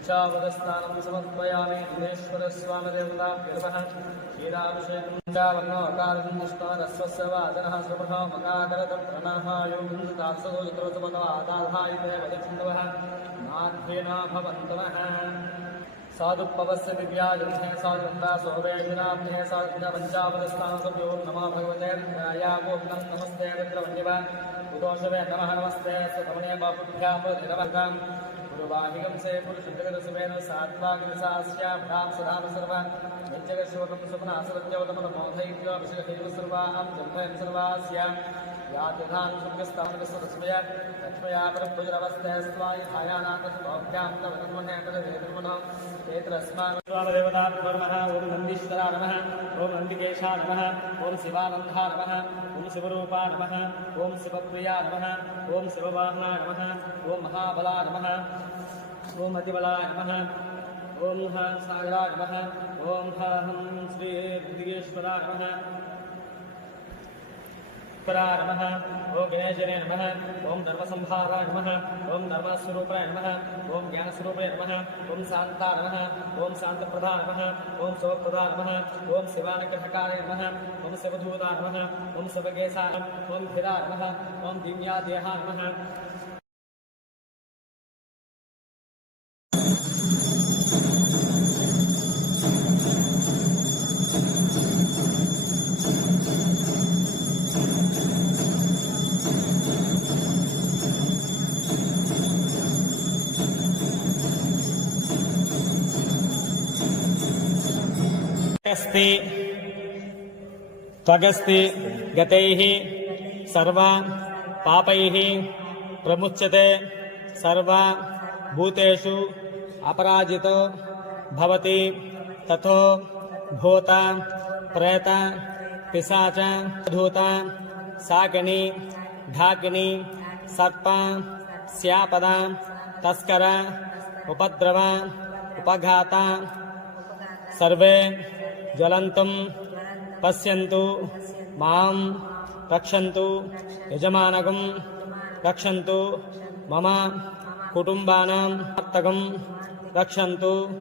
पंचावदस्नानं समर्पयामि दिनेश्वर स्वामी देवताभ्यर्वः क्षीराभिषेकं चावर्णोऽकारजुष्टारस्वस्य वादनः श्रवणो मकाकरतप्रणः योगिन्दासोजत्रसमनवादाधायिते वदक्षिन्दवः नाथ्येन भवन्तमः साधुपवस्य दिव्याजन्धे साधुन्दा सोवेशिनाम्ने साधुन्दा पंचावदस्नानसभ्यो नमो भगवते ध्यायागोक्तं नमस्ते मित्रवन्यव उदोषवे नमः नमस्ते स्वतमने बाहुभ्यां निरवकाम् गुरुवाहिकं से पुरुषजगदसुमेन सात्वाग्निसास्या भ्राम सदाम सर्व नित्यगशोकं स्वप्नासरत्यवतमनमोधैत्याभिषेकैव सर्वां जन्मयं सर्वास्या यातधान सुखस्तामकस्वतस्मय लक्ष्मया परपुजरवस्ते स्वाय छायानाथस्वाभ्यां तव नमः तदेवमनः क्षेत्रस्मादेवतात्मनः ओम नन्दीश्वरा नमः ओम नन्दिकेशा नमः ओम शिवानन्दा नमः ओम शिवरूपा नमः ओम शिवप्रिया नमः ओम शिववाहना नमः ओम महाबला नमः ओम अतिबला नमः ओम सागरा नमः ओम श्री दिगेश्वरा नमः नमः ओम गणेशने नमः ओम धर्मसंहाराय नमः ओम धर्मस्वरूपाय नमः ओम ज्ञानस्वरूपाय नमः ओम शांता नमः ओम शांतप्रदा नमः ओम शिवप्रदा नमः ओम शिवानुग्रहकाराय नमः ओम शिवधूता नमः ओम शिवकेशा ओम धीरा नमः ओम दिव्यादेहा नमः त्वगस्ति गतैः सर्वा पापैः प्रमुच्यते सर्वा भूतेषु अपराजितो भवति ततो भूता प्रेत पिशाच धूता साकिनी ढाकिनी सर्प स्यापदा तस्कर उपद्रव उपघाता सर्वे ज्वलन्तुं पश्यन्तु मां रक्षन्तु यजमानकं रक्षन्तु मम कुटुम्बानां रक्षन्तु